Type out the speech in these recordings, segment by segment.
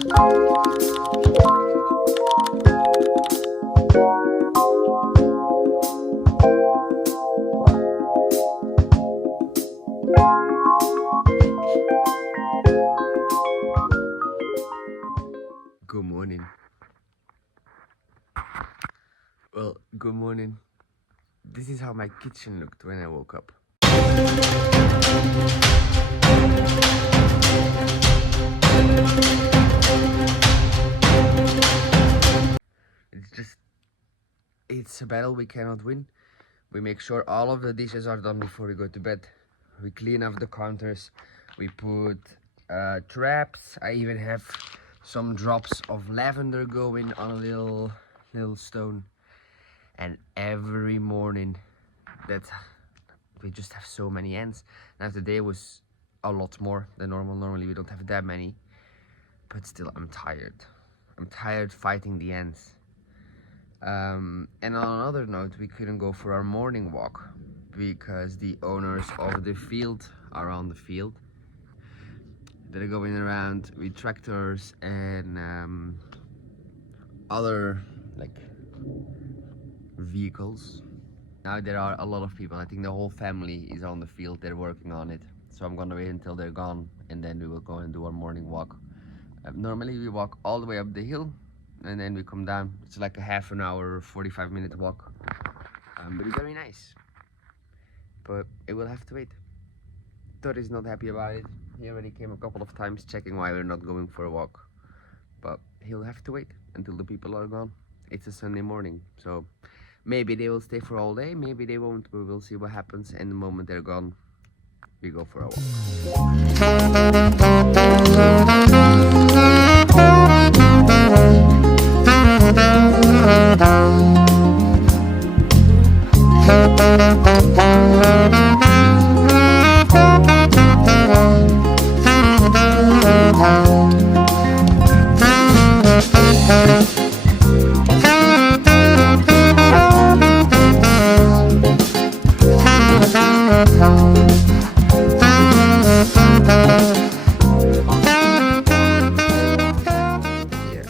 Good morning. Well, good morning. This is how my kitchen looked when I woke up. It's a battle we cannot win. We make sure all of the dishes are done before we go to bed. We clean up the counters. We put traps. I even have some drops of lavender going on a little stone. And every morning, that we just have so many ants. Now today was a lot more than normal. Normally we don't have that many, but still I'm tired. I'm tired fighting the ants. And on another note, we couldn't go for our morning walk because the owners of the field are on the field. They're going around with tractors and other like vehicles. Now there are a lot of people. I think the whole family is on the field. They're working on it. So I'm gonna wait until they're gone and then we will go and do our morning walk. Normally we walk all the way up the hill and then we come down. It's like a half an hour, 45-minute walk. But it's very nice. But it will have to wait. Todd is not happy about it. He already came a couple of times checking why we're not going for a walk. But he'll have to wait until the people are gone. It's a Sunday morning, so maybe they will stay for all day, maybe they won't. We will see what happens, and the moment they're gone, we go for a walk.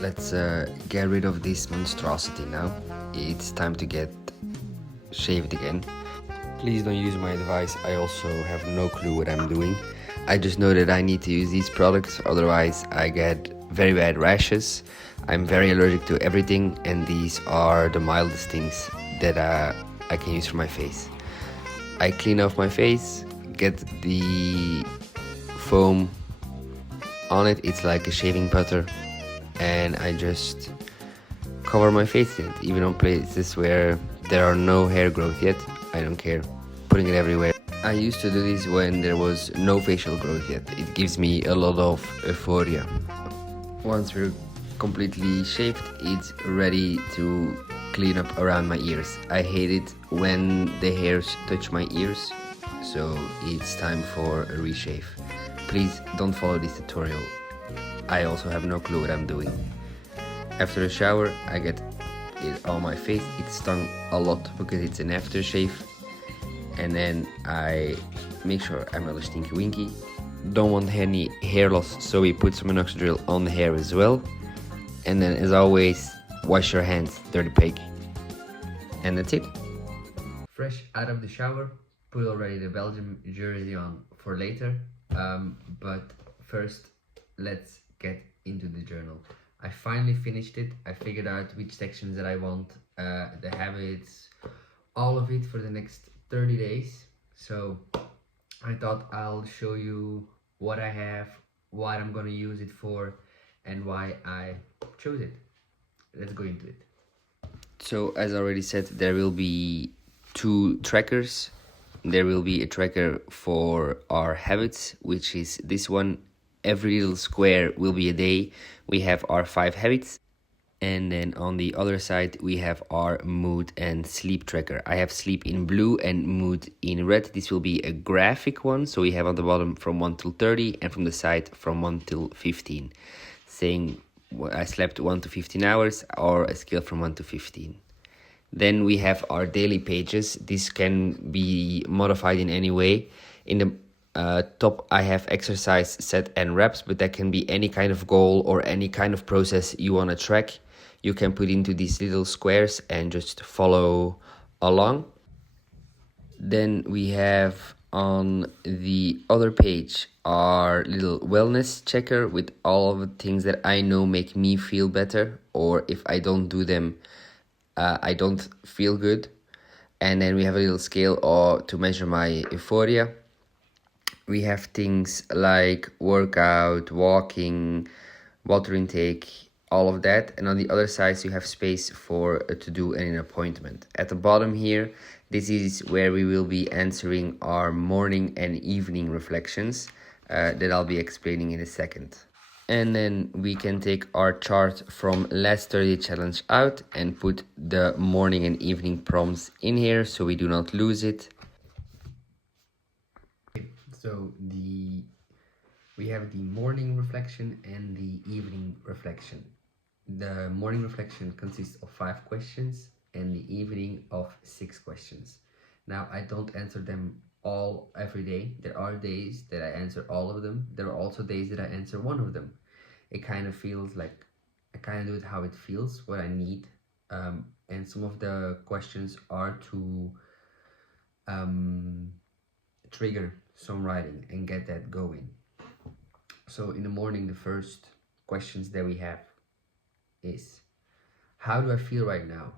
Let's get rid of this monstrosity now. It's time to get shaved again. Please don't use my advice. I also have no clue what I'm doing. I just know that I need to use these products, otherwise I get very bad rashes. I'm very allergic to everything, and these are the mildest things that I can use for my face. I clean off my face, get the foam on it. It's like a shaving butter. And I just cover my face in it, even on places where there are no hair growth yet. I don't care, putting it everywhere. I used to do this when there was no facial growth yet. It gives me a lot of euphoria. Once we're completely shaved, it's ready to clean up around my ears. I hate it when the hairs touch my ears, so it's time for a reshave. Please don't follow this tutorial. I also have no clue what I'm doing. After a shower, I get it on my face. It stung a lot because it's an aftershave. And then I make sure I'm not a stinky winky. Don't want any hair loss, so we put some minoxidil on the hair as well. And then, as always, wash your hands, dirty pig. And that's it. Fresh out of the shower, put already the Belgium jersey on for later. But first, let's get into the journal. I finally finished it. I figured out which sections that I want, the habits, all of it for the next 30 days. So I thought I'll show you what I have, what I'm gonna use it for, and why I chose it. Let's go into it. So as I already said, there will be two trackers. There will be a tracker for our habits, which is this one. Every little square will be a day. We have our 5 habits. And then on the other side, we have our mood and sleep tracker. I have sleep in blue and mood in red. This will be a graphic one. So we have on the bottom from 1 till 30 and from the side from 1 till 15. Saying I slept 1 to 15 hours or a scale from 1 to 15. Then we have our daily pages. This can be modified in any way. In the Top, I have exercise, set, and reps, but that can be any kind of goal or any kind of process you want to track. You can put into these little squares and just follow along. Then we have on the other page our little wellness checker with all of the things that I know make me feel better, or if I don't do them, I don't feel good. And then we have a little scale to measure my euphoria. We have things like workout, walking, water intake, all of that. And on the other side, you have space for to do an appointment. At the bottom here, this is where we will be answering our morning and evening reflections that I'll be explaining in a second. And then we can take our chart from last 30 challenge out and put the morning and evening prompts in here so we do not lose it. So we have the morning reflection and the evening reflection. The morning reflection consists of 5 questions and the evening of 6 questions. Now, I don't answer them all every day. There are days that I answer all of them. There are also days that I answer one of them. It kind of feels like I kind of do it how it feels, what I need. And some of the questions are to trigger some writing and get that going. So in the morning, the first questions that we have is, how do I feel right now?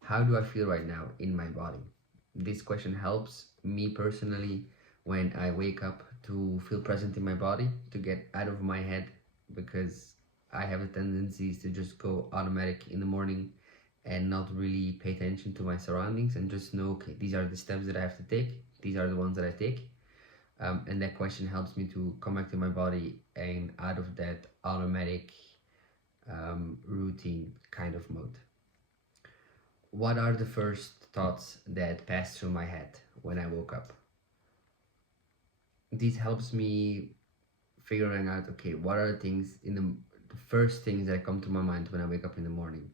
How do I feel right now in my body? This question helps me personally when I wake up to feel present in my body, to get out of my head, because I have a tendency to just go automatic in the morning and not really pay attention to my surroundings and just know, okay, these are the steps that I have to take. These are the ones that I take. And that question helps me to come back to my body and out of that automatic routine kind of mode. What are the first thoughts that passed through my head when I woke up? This helps me figuring out, okay, what are the things the first things that come to my mind when I wake up in the morning.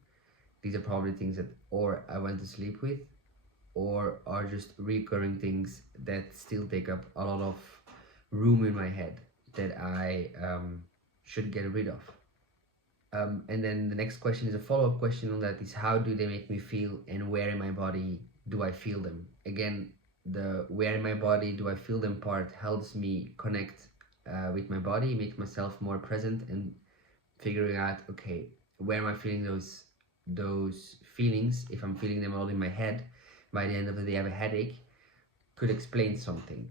These are probably things that or I went to sleep with, or are just recurring things that still take up a lot of room in my head that I should get rid of. And then the next question is a follow-up question on that, is how do they make me feel and where in my body do I feel them? Again, the where in my body do I feel them part helps me connect with my body, make myself more present, and figuring out, okay, where am I feeling those feelings? If I'm feeling them all in my head, by the end of the day I have a headache, could explain something.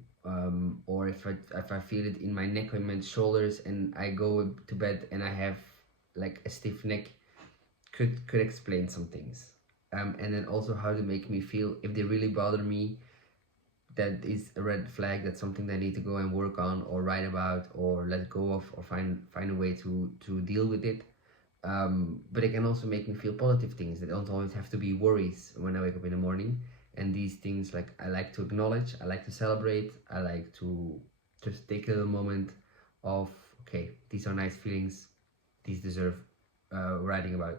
Or if I feel it in my neck or in my shoulders and I go to bed and I have like a stiff neck, could explain some things. And then also how to make me feel if they really bother me, that is a red flag, that's something that I need to go and work on or write about or let go of or find a way to deal with it. But it can also make me feel positive things that don't always have to be worries when I wake up in the morning. And these things, like, I like to acknowledge, I like to celebrate, I like to just take a little moment of, okay, these are nice feelings, these deserve writing about.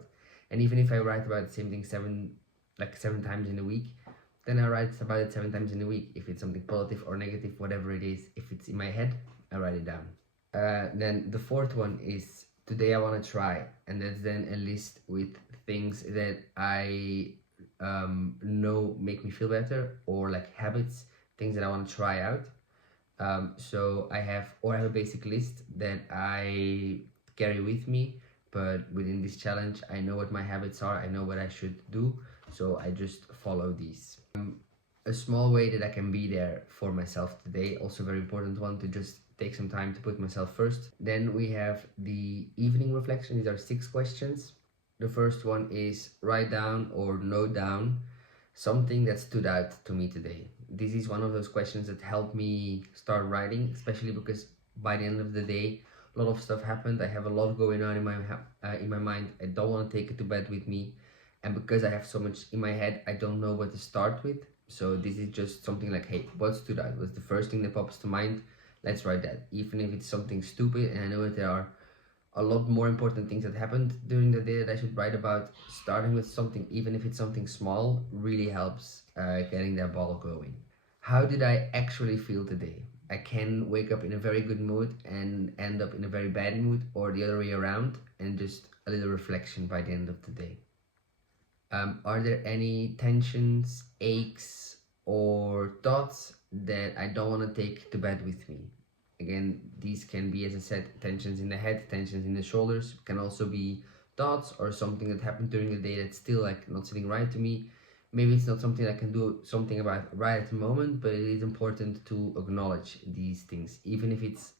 And even if I write about the same thing seven times in a week, then I write about it 7 times in a week. If it's something positive or negative, whatever it is, if it's in my head, I write it down. Then the fourth one is, today I want to try, and that's then a list with things that I know make me feel better, or like habits, things that I want to try out. So I have a basic list that I carry with me, but within this challenge I know what my habits are, I know what I should do, so I just follow these. A small way that I can be there for myself today, also very important one, to just take some time to put myself first. Then we have the evening reflection. These are 6 questions. The first one is, write down or note down something that stood out to me today. This is one of those questions that helped me start writing, especially because by the end of the day, a lot of stuff happened. I have a lot going on in my mind. I don't want to take it to bed with me. And because I have so much in my head, I don't know what to start with. So this is just something like, hey, what stood out? What's the first thing that pops to mind? Let's write that. Even if it's something stupid, and I know that there are a lot more important things that happened during the day that I should write about, starting with something, even if it's something small, really helps getting that ball going. How did I actually feel today? I can wake up in a very good mood and end up in a very bad mood, or the other way around, and just a little reflection by the end of the day. Are there any tensions, aches, or thoughts that I don't want to take to bed with me? Again, these can be, as I said, tensions in the head, tensions in the shoulders, can also be thoughts or something that happened during the day that's still like not sitting right to me. Maybe it's not something I can do something about right at the moment, but it is important to acknowledge these things, even if it's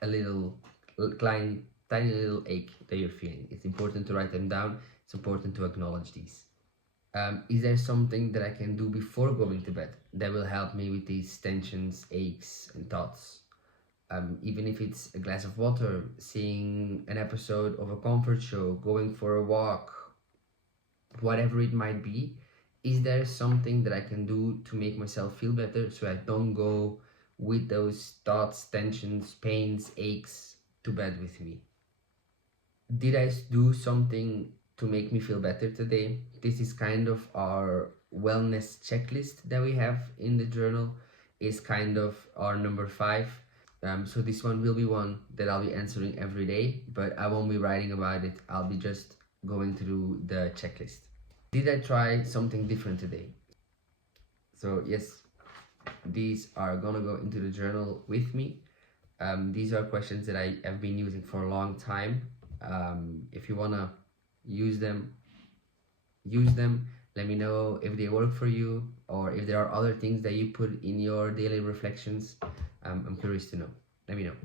a little tiny little ache that you're feeling. It's important to write them down. It's important to acknowledge these. Is there something that I can do before going to bed that will help me with these tensions, aches, and thoughts? Even if it's a glass of water, seeing an episode of a comfort show, going for a walk, whatever it might be, is there something that I can do to make myself feel better so I don't go with those thoughts, tensions, pains, aches to bed with me? Did I do something to make me feel better today? This is kind of our wellness checklist that we have in the journal, is kind of our number 5. So this one will be one that I'll be answering every day, but I won't be writing about it. I'll be just going through the checklist. Did I try something different today? So yes, these are gonna go into the journal with me. These are questions that I have been using for a long time. If you wanna use them, use them. Let me know if they work for you, or if there are other things that you put in your daily reflections. I'm curious to know. Let me know.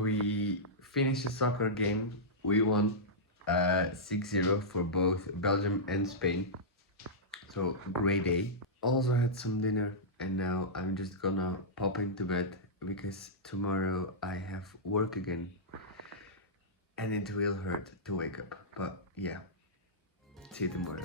We finished the soccer game. We won 6-0 for both Belgium and Spain. So great day. Also had some dinner, and now I'm just gonna pop into bed because tomorrow I have work again and it will hurt to wake up. But yeah, see you tomorrow.